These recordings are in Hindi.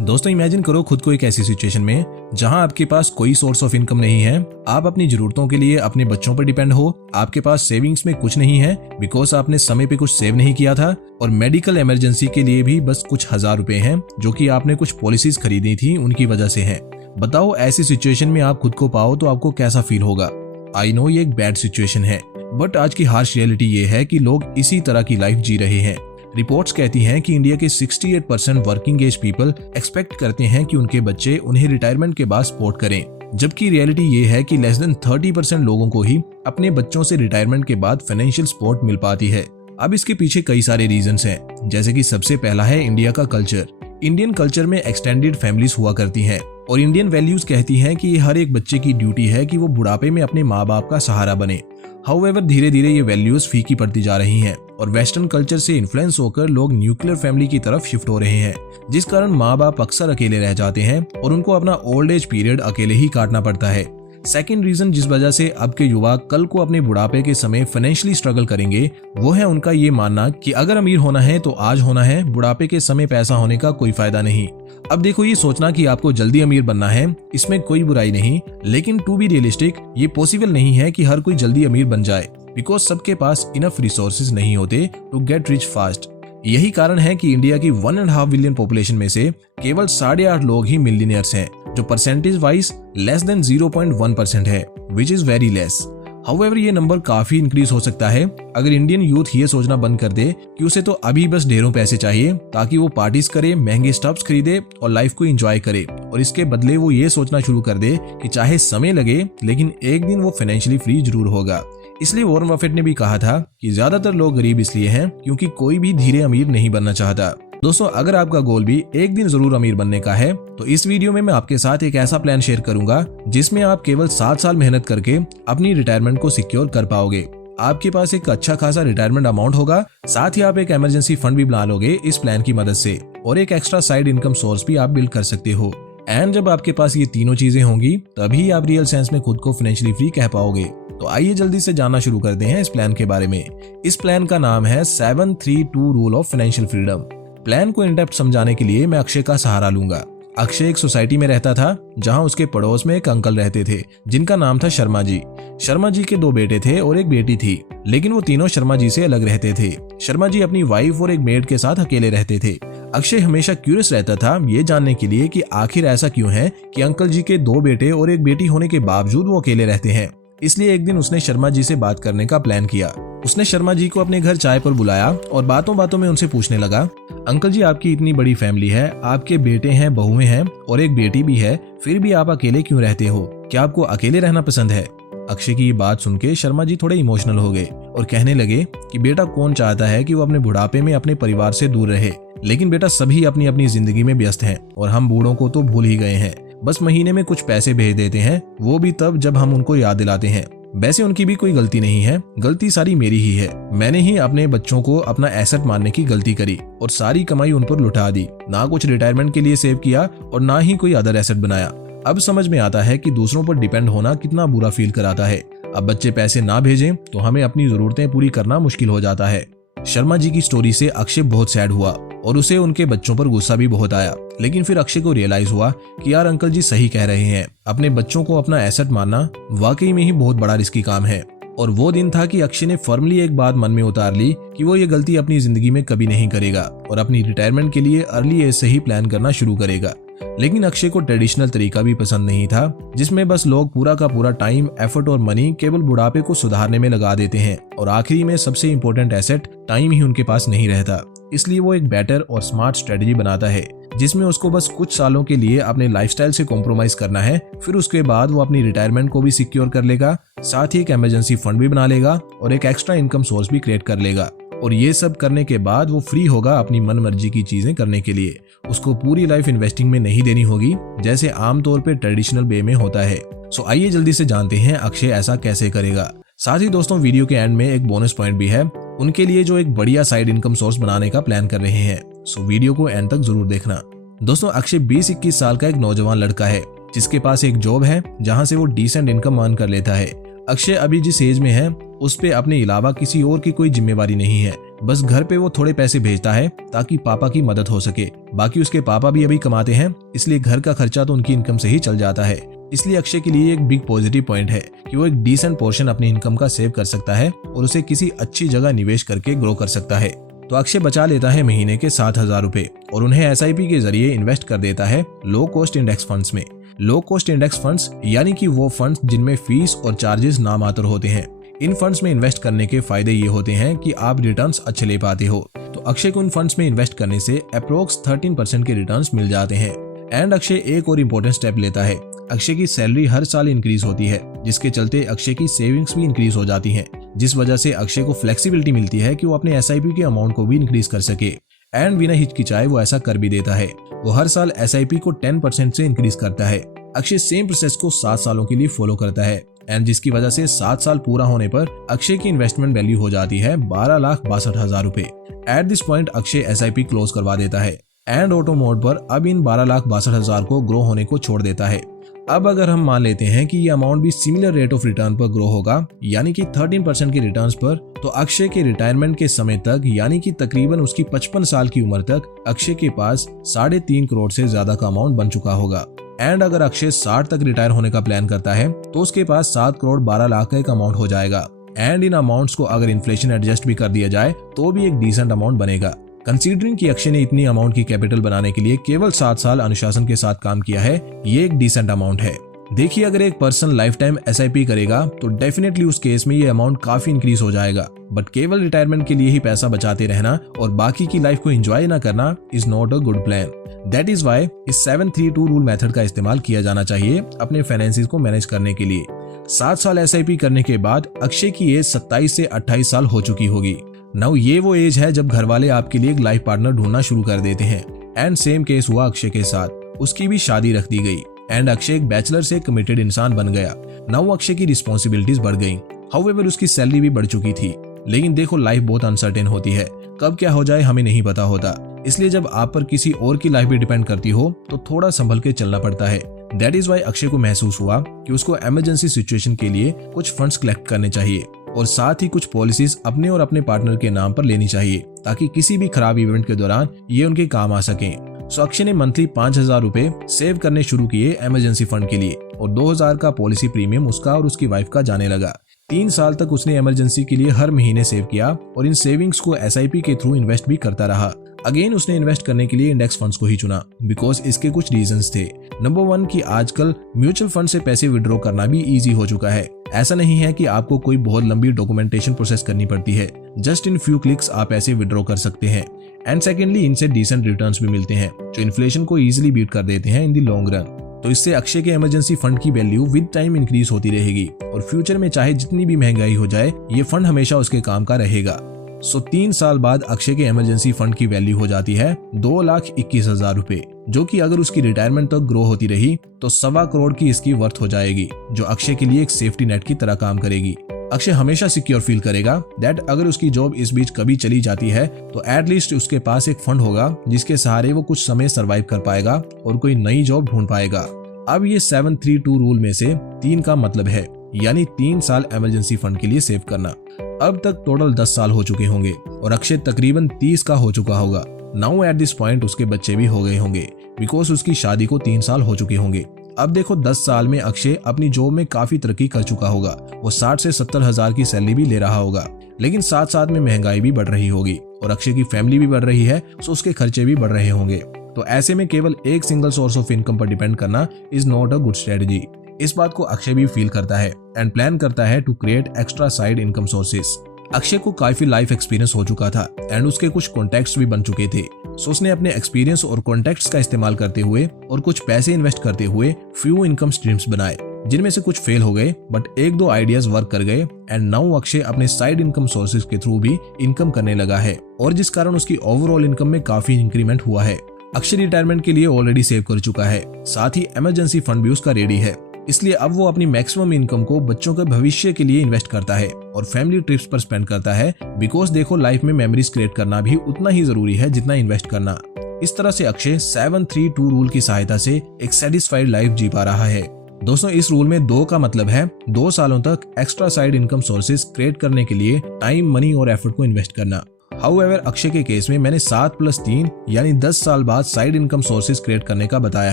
दोस्तों इमेजिन करो खुद को एक ऐसी सिचुएशन में जहां आपके पास कोई सोर्स ऑफ इनकम नहीं है, आप अपनी जरूरतों के लिए अपने बच्चों पर डिपेंड हो, आपके पास सेविंग्स में कुछ नहीं है बिकॉज आपने समय पे कुछ सेव नहीं किया था, और मेडिकल इमरजेंसी के लिए भी बस कुछ 1000 रुपए हैं जो कि आपने कुछ पॉलिसीज खरीदी थी उनकी वजह से है। बताओ ऐसी सिचुएशन में आप खुद को पाओ तो आपको कैसा फील होगा। आई नो ये एक बैड सिचुएशन है, बट आज की हार्श रियलिटी ये है कि लोग इसी तरह की लाइफ जी रहे हैं। रिपोर्ट्स कहती हैं कि इंडिया के 68% वर्किंग एज पीपल एक्सपेक्ट करते हैं कि उनके बच्चे उन्हें रिटायरमेंट के बाद सपोर्ट करें, जबकि रियलिटी ये है कि लेस देन 30% लोगों को ही अपने बच्चों से रिटायरमेंट के बाद फाइनेंशियल सपोर्ट मिल पाती है। अब इसके पीछे कई सारे रीजंस हैं, जैसे कि सबसे पहला है इंडिया का कल्चर। इंडियन कल्चर में एक्सटेंडेड फैमिलीज हुआ करती हैं और इंडियन वैल्यूज कहती हैं कि हर एक बच्चे की ड्यूटी है कि वो बुढ़ापे में अपने माँ बाप का सहारा बने। हाउएवर धीरे धीरे ये वैल्यूज फीकी पड़ती जा रही हैं और वेस्टर्न कल्चर से इन्फ्लुएंस होकर लोग न्यूक्लियर फैमिली की तरफ शिफ्ट हो रहे हैं, जिस कारण माँ बाप अक्सर अकेले रह जाते हैं और उनको अपना ओल्ड एज पीरियड अकेले ही काटना पड़ता है। सेकेंड रीजन जिस वजह से अब के युवा कल को अपने बुढ़ापे के समय फाइनेंशियली स्ट्रगल करेंगे वो है उनका ये मानना कि अगर अमीर होना है तो आज होना है, बुढ़ापे के समय पैसा होने का कोई फायदा नहीं। अब देखो ये सोचना कि आपको जल्दी अमीर बनना है इसमें कोई बुराई नहीं, लेकिन टू बी रियलिस्टिक ये पॉसिबल नहीं है कि हर कोई जल्दी अमीर बन जाए बिकॉज सबके पास इनफ रिसोर्सेज नहीं होते टू गेट रिच फास्ट। यही कारण है कि इंडिया की 1.5 बिलियन पॉपुलेशन में से केवल 8.5 लोग ही मिलियनियर्स हैं, जो परसेंटेज वाइज लेस देन 0.1% है, which is very less. However ये नंबर काफी इंक्रीज हो सकता है अगर इंडियन यूथ ये सोचना बंद कर दे कि उसे तो अभी बस ढेरों पैसे चाहिए ताकि वो पार्टीज करे, महंगे स्टफ्स खरीदे और लाइफ को एंजॉय करे, और इसके बदले वो ये सोचना शुरू कर दे कि चाहे समय लगे लेकिन एक दिन वो फाइनेंशियली फ्री जरूर होगा। इसलिए वॉरेन बफेट ने भी कहा था कि ज्यादातर लोग गरीब इसलिए हैं क्योंकि कोई भी धीरे अमीर नहीं बनना चाहता। दोस्तों अगर आपका गोल भी एक दिन जरूर अमीर बनने का है तो इस वीडियो में मैं आपके साथ एक ऐसा प्लान शेयर करूंगा जिसमें आप केवल 7 साल मेहनत करके अपनी रिटायरमेंट को सिक्योर कर पाओगे। आपके पास एक अच्छा खासा रिटायरमेंट अमाउंट होगा, साथ ही आप एक इमरजेंसी फंड भी बना लोगे इस प्लान की मदद से, और एक एक्स्ट्रा साइड इनकम सोर्स भी आप बिल्ड कर सकते हो। एंड जब आपके पास ये तीनों चीजें होंगी तभी आप रियल सेंस में खुद को फाइनेंशियली फ्री कह पाओगे। तो आइए जल्दी से जानना शुरू करते हैं इस प्लान के बारे में। इस प्लान का नाम है 732 rule of financial freedom. Plan को इन डेप्थ समझाने के लिए मैं अक्षय का सहारा लूंगा। अक्षय एक सोसाइटी में रहता था जहां उसके पड़ोस में एक अंकल रहते थे जिनका नाम था शर्मा जी। शर्मा जी के 2 बेटे थे और एक बेटी थी, लेकिन वो तीनों शर्मा जी से अलग रहते थे। शर्मा जी अपनी वाइफ और एक मेड के साथ अकेले रहते थे। अक्षय हमेशा क्यूरियस रहता था ये जानने के लिए कि आखिर ऐसा क्यों है कि अंकल जी के 2 बेटे और एक बेटी होने के बावजूद वो अकेले रहते हैं। इसलिए एक दिन उसने शर्मा जी से बात करने का प्लान किया। उसने शर्मा जी को अपने घर चाय पर बुलाया और बातों बातों में उनसे पूछने लगा, अंकल जी आपकी इतनी बड़ी फैमिली है, आपके बेटे हैं, बहुएं हैं और एक बेटी भी है, फिर भी आप अकेले क्यों रहते हो? क्या आपको अकेले रहना पसंद है? अक्षय की ये बात सुन के शर्मा जी थोड़े इमोशनल हो गए और कहने लगे कि बेटा कौन चाहता है कि वो अपने बुढ़ापे में अपने परिवार से दूर रहे, लेकिन बेटा सभी अपनी अपनी जिंदगी में व्यस्त हैं और हम बूढ़ों को तो भूल ही गए हैं, बस महीने में कुछ पैसे भेज देते हैं, वो भी तब जब हम उनको याद दिलाते हैं। वैसे उनकी भी कोई गलती नहीं है, गलती सारी मेरी ही है। मैंने ही अपने बच्चों को अपना एसेट मानने की गलती करी और सारी कमाई उन पर लुटा दी, ना कुछ रिटायरमेंट के लिए सेव किया और ना ही कोई अदर एसेट बनाया। अब समझ में आता है कि दूसरों पर डिपेंड होना कितना बुरा फील कराता है। अब बच्चे पैसे ना भेजें तो हमें अपनी जरूरतें पूरी करना मुश्किल हो जाता है। शर्मा जी की स्टोरी से अक्षय बहुत सैड हुआ और उसे उनके बच्चों पर गुस्सा भी बहुत आया, लेकिन फिर अक्षय को रियलाइज हुआ कि यार अंकल जी सही कह रहे हैं, अपने बच्चों को अपना एसेट मानना वाकई में ही बहुत बड़ा रिस्की काम है। और वो दिन था कि अक्षय ने फर्मली एक बात मन में उतार ली कि वो ये गलती अपनी जिंदगी में कभी नहीं करेगा और अपनी रिटायरमेंट के लिए अर्ली एज से ही प्लान करना शुरू करेगा। लेकिन अक्षय को ट्रेडिशनल तरीका भी पसंद नहीं था जिसमें बस लोग पूरा का पूरा टाइम, एफर्ट और मनी केवल बुढ़ापे को सुधारने में लगा देते हैं और आखिरी में सबसे इंपॉर्टेंट एसेट टाइम ही उनके पास नहीं रहता। इसलिए वो एक बेटर और स्मार्ट स्ट्रेटजी बनाता है जिसमें उसको बस कुछ सालों के लिए अपने लाइफस्टाइल से कॉम्प्रोमाइज करना है, फिर उसके बाद वो अपनी रिटायरमेंट को भी सिक्योर कर लेगा, साथ ही एक इमरजेंसी फंड भी बना लेगा और एक एक्स्ट्रा इनकम सोर्स भी क्रिएट कर लेगा। और ये सब करने के बाद वो फ्री होगा अपनी मन मर्जी की चीजें करने के लिए। उसको पूरी लाइफ इन्वेस्टिंग में नहीं देनी होगी जैसे आमतौर पे ट्रेडिशनल वे में होता है। सो आइए जल्दी से जानते हैं अक्षय ऐसा कैसे करेगा। साथ ही दोस्तों वीडियो के एंड में एक बोनस पॉइंट भी है उनके लिए जो एक बढ़िया साइड इनकम सोर्स बनाने का प्लान कर रहे हैं। सो वीडियो को एंड तक जरूर देखना। दोस्तों अक्षय 20-21 साल का एक नौजवान लड़का है जिसके पास एक जॉब है जहां से वो डिसेंट इनकम अर्न कर लेता है। अक्षय अभी जिस एज में है उस पे अपने अलावा किसी और की कोई जिम्मेवारी नहीं है, बस घर पे वो थोड़े पैसे भेजता है ताकि पापा की मदद हो सके। बाकी उसके पापा भी अभी कमाते हैं, इसलिए घर का खर्चा तो उनकी इनकम से ही चल जाता है। इसलिए अक्षय के लिए एक बिग पॉजिटिव पॉइंट है कि वो एक डिसेंट पोर्शन अपनी इनकम का सेव कर सकता है और उसे किसी अच्छी जगह निवेश करके ग्रो कर सकता है। तो अक्षय बचा लेता है महीने के 7,000 रुपए और उन्हें SIP के जरिए इन्वेस्ट कर देता है लो कॉस्ट इंडेक्स फंड्स में। लो कॉस्ट इंडेक्स फंड्स यानी कि वो फंड्स जिनमें फीस और चार्जेस नामात्र होते हैं। इन फंड्स में इन्वेस्ट करने के फायदे ये होते हैं कि आप रिटर्न्स अच्छे ले पाते हो। तो अक्षय को उन फंड्स में इन्वेस्ट करने से अप्रोक्स 13% के रिटर्न्स मिल जाते हैं। एंड अक्षय एक और इम्पोर्टेंट स्टेप लेता है। अक्षय की सैलरी हर साल इंक्रीज होती है, जिसके चलते अक्षय की सेविंग्स भी इंक्रीज हो जाती हैं, जिस वजह से अक्षय को फ्लेक्सिबिलिटी मिलती है कि वो अपने SIP के अमाउंट को भी इंक्रीज कर सके। एंड बिना हिचकिचाए वो ऐसा कर भी देता है। वो हर साल SIP को 10% से इंक्रीज करता है। अक्षय सेम प्रोसेस को 7 सालों के लिए फॉलो करता है एंड जिसकी वजह से 7 साल पूरा होने पर अक्षय की इन्वेस्टमेंट वैल्यू हो जाती है 12,62,000 रुपए। At this point Akshay SIP close करवा देता है एंड ऑटो मोड पर अब इन 12,62,000 को ग्रो होने को छोड़ देता है। अब अगर हम मान लेते हैं कि ये अमाउंट भी सिमिलर रेट ऑफ रिटर्न पर ग्रो होगा, यानी कि 13% के रिटर्न्स पर, तो अक्षय के रिटायरमेंट के समय तक यानी कि तकरीबन उसकी 55 साल की उम्र तक अक्षय के पास 3.5 करोड़ से ज्यादा का अमाउंट बन चुका होगा। एंड अगर अक्षय 60 तक रिटायर होने का प्लान करता है तो उसके पास 7 करोड़ 12 लाख का एक अमाउंट हो जाएगा। एंड इन अमाउंट्स को अगर इन्फ्लेशन एडजस्ट भी कर दिया जाए तो भी एक डिसेंट अमाउंट बनेगा। कंसीडरिंग कि अक्षय ने इतनी अमाउंट की कैपिटल बनाने के लिए केवल 7 साल अनुशासन के साथ काम किया है, ये एक डिसेंट अमाउंट है। देखिए, अगर एक पर्सन लाइफ टाइम SIP करेगा तो डेफिनेटली उस केस में ये अमाउंट काफी इंक्रीज हो जाएगा, बट केवल रिटायरमेंट के लिए ही पैसा बचाते रहना और बाकी की लाइफ को एंजॉय ना करना is not a good plan. That is why इस 7-3-2 रूल मेथड का इस्तेमाल किया जाना चाहिए अपने फाइनेंसेस को मैनेज करने के लिए। 7 साल SIP करने के बाद अक्षय की एज 27 से 28 साल हो चुकी होगी। नाउ ये वो एज है जब घर वाले आपके लिए एक लाइफ पार्टनर ढूंढना शुरू कर देते हैं। एंड सेम केस हुआ अक्षय के साथ, उसकी भी शादी रख दी गई एंड अक्षय एक बैचलर से कमिटेड इंसान बन गया। नाउ अक्षय की रिस्पॉन्सिबिलिटीज बढ़ गई। हाउएवर उसकी सैलरी भी बढ़ चुकी थी। लेकिन देखो, लाइफ बहुत अनसर्टेन होती है, कब क्या हो जाए हमें नहीं पता होता। इसलिए जब आप पर किसी और की लाइफ भी डिपेंड करती हो तो थोड़ा संभल के चलना पड़ता है। दैट इज वाई अक्षय को महसूस हुआ कि उसको इमरजेंसी सिचुएशन के लिए कुछ फंड्स कलेक्ट करने चाहिए और साथ ही कुछ पॉलिसीज अपने और अपने पार्टनर के नाम पर लेनी चाहिए ताकि किसी भी खराब इवेंट के दौरान ये उनके काम आ सकें। सो अक्षय ने मंथली 5,000 रुपए सेव करने शुरू किए इमरजेंसी फंड के लिए और 2,000 का पॉलिसी प्रीमियम उसका और उसकी वाइफ का जाने लगा। 3 साल तक उसने इमरजेंसी के लिए हर महीने सेव किया और इन सेविंग्स को SIP के थ्रू इन्वेस्ट भी करता रहा। अगेन उसने इन्वेस्ट करने के लिए इंडेक्स फंड्स को ही चुना बिकॉज इसके कुछ रीजंस थे। नंबर 1 कि आजकल म्यूचुअल फंड से पैसे विड्रॉ करना भी इजी हो चुका है। ऐसा नहीं है कि आपको कोई बहुत लंबी डॉक्यूमेंटेशन प्रोसेस करनी पड़ती है, जस्ट इन फ्यू क्लिक्स आप ऐसे विड्रॉ कर सकते हैं। एंड सेकेंडली, इनसे डिसेंट रिटर्न्स भी मिलते हैं जो इन्फ्लेशन को इजीली बीट कर देते हैं इन द लॉन्ग रन। तो इससे अक्षय के इमरजेंसी फंड की वैल्यू विद टाइम इंक्रीज होती रहेगी और फ्यूचर में चाहे जितनी भी महंगाई हो जाए ये फंड हमेशा उसके काम का रहेगा। सो 3 साल बाद अक्षय के इमरजेंसी फंड की वैल्यू हो जाती है 2,21,000 रुपए, जो कि अगर उसकी रिटायरमेंट तक ग्रो होती रही तो 1.25 करोड़ की इसकी वर्थ हो जाएगी, जो अक्षय के लिए एक सेफ्टी नेट की तरह काम करेगी। अक्षय हमेशा सिक्योर फील करेगा दैट अगर उसकी जॉब इस बीच कभी चली जाती है तो एटलीस्ट उसके पास एक फंड होगा जिसके सहारे वो कुछ समय सरवाइव कर पाएगा और कोई नई जॉब ढूंढ पाएगा। अब ये 7-3-2 रूल में से 3 का मतलब है, यानी 3 साल इमरजेंसी फंड के लिए सेव करना। अब तक टोटल 10 साल हो चुके होंगे और अक्षय तकरीबन 30 का हो चुका होगा। नाउ एट दिस पॉइंट उसके बच्चे भी हो गए होंगे बिकॉज उसकी शादी को 3 साल हो चुके होंगे। अब देखो, 10 साल में अक्षय अपनी जॉब में काफी तरक्की कर चुका होगा। वो 60 से 70 हजार की सैलरी भी ले रहा होगा, लेकिन साथ साथ में महंगाई भी बढ़ रही होगी और अक्षय की फैमिली भी बढ़ रही है, सो उसके खर्चे भी बढ़ रहे होंगे। तो ऐसे में केवल एक सिंगल सोर्स ऑफ इनकम पर डिपेंड करना is not a good strategy. इस बात को अक्षय भी फील करता है एंड प्लान करता है to create extra side income sources. Akshay को काफी लाइफ एक्सपीरियंस हो चुका था एंड उसके कुछ कॉन्टेक्ट्स भी बन चुके थे। सो उसने अपने एक्सपीरियंस और कॉन्टेक्ट्स का इस्तेमाल करते हुए और कुछ पैसे इन्वेस्ट करते हुए फ्यू इनकम स्ट्रीम्स बनाए, जिनमें से कुछ फेल हो गए बट 1-2 आइडियाज वर्क कर गए। एंड नाउ अक्षय अपने साइड इनकम सोर्सेज के थ्रू भी इनकम करने लगा है और जिस कारण उसकी ओवरऑल इनकम में काफी इंक्रीमेंट हुआ है। अक्षय रिटायरमेंट के लिए ऑलरेडी सेव कर चुका है, साथ ही इमरजेंसी फंड भी उसका रेडी है। इसलिए अब वो अपनी मैक्सिमम इनकम को बच्चों के भविष्य के लिए इन्वेस्ट करता है और फैमिली ट्रिप्स पर स्पेंड करता है बिकॉज देखो, लाइफ में मेमोरीज क्रिएट करना भी उतना ही जरूरी है जितना इन्वेस्ट करना। इस तरह से अक्षय 7-3-2 रूल की सहायता से एक सेटिस्फाइड लाइफ जी पा रहा है। दोस्तों, इस रूल में 2 का मतलब है 2 सालों तक extra side income sources create करने के लिए टाइम, मनी और एफर्ट को इन्वेस्ट करना। हाउएवर अक्षय के केस में मैंने 7+3 यानी 10 साल बाद साइड इनकम सोर्सेज क्रिएट करने का बताया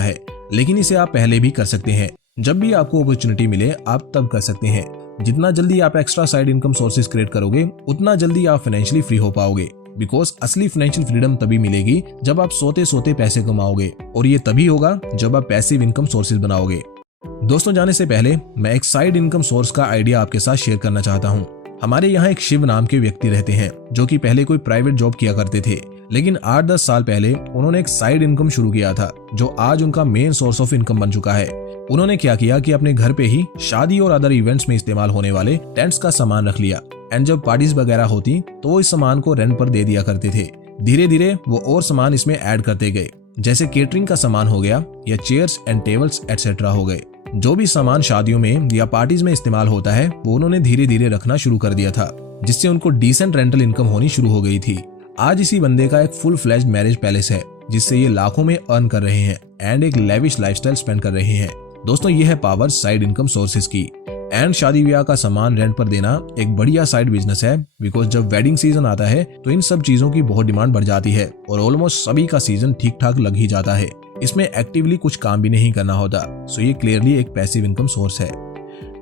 है, लेकिन इसे आप पहले भी कर सकते हैं। जब भी आपको अपॉर्चुनिटी मिले आप तब कर सकते हैं। जितना जल्दी आप extra side income sources create करोगे उतना जल्दी आप फाइनेंशियली फ्री हो पाओगे। बिकॉज असली फाइनेंशियल फ्रीडम तभी मिलेगी जब आप सोते सोते पैसे कमाओगे, और ये तभी होगा जब आप पैसिव इनकम सोर्सेज बनाओगे। दोस्तों, जाने से पहले मैं एक साइड इनकम सोर्स का आइडिया आपके साथ शेयर करना चाहता हूँ। हमारे यहाँ एक शिव नाम के व्यक्ति रहते हैं जो कि पहले कोई प्राइवेट जॉब किया करते थे, लेकिन 8-10 साल पहले उन्होंने एक साइड इनकम शुरू किया था जो आज उनका मेन सोर्स ऑफ इनकम बन चुका है। उन्होंने क्या किया कि अपने घर पे ही शादी और अदर इवेंट्स में इस्तेमाल होने वाले टेंट्स का सामान रख लिया, एंड जब पार्टीज वगैरह होती तो वो इस सामान को रेंट पर दे दिया करते थे। धीरे धीरे वो और सामान इसमें ऐड करते गए, जैसे केटरिंग का सामान हो गया या चेयर्स एंड टेबल्स एटसेट्रा हो गए। जो भी सामान शादियों में या पार्टीज में इस्तेमाल होता है वो उन्होंने धीरे धीरे रखना शुरू कर दिया था, जिससे उनको डिसेंट रेंटल इनकम होनी शुरू हो गई थी। आज इसी बंदे का एक फुल फ्लेज्ड मैरिज पैलेस है जिससे ये लाखों में अर्न कर रहे हैं एंड एक लेविश लाइफस्टाइल स्पेंड कर रहे हैं। दोस्तों, ये है पावर साइड इनकम सोर्सेज की। एंड शादी ब्याह का सामान रेंट पर देना एक बढ़िया साइड बिजनेस है, बिकॉज जब वेडिंग सीजन आता है तो इन सब चीजों की बहुत डिमांड बढ़ जाती है और ऑलमोस्ट सभी का सीजन ठीक ठाक लग ही जाता है। इसमें एक्टिवली कुछ काम भी नहीं करना होता, सो ये क्लियरली एक पैसिव इनकम सोर्स है।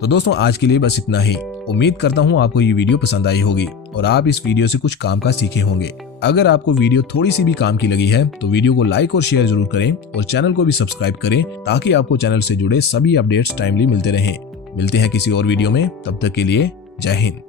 तो दोस्तों, आज के लिए बस इतना ही। उम्मीद करता हूँ आपको ये वीडियो पसंद आई होगी और आप इस वीडियो से कुछ काम का सीखे होंगे। अगर आपको वीडियो थोड़ी सी भी काम की लगी है तो वीडियो को लाइक और शेयर जरूर करें और चैनल को भी सब्सक्राइब करें ताकि आपको चैनल से जुड़े सभी अपडेट्स टाइमली मिलते रहें। मिलते हैं किसी और वीडियो में, तब तक के लिए जय हिंद।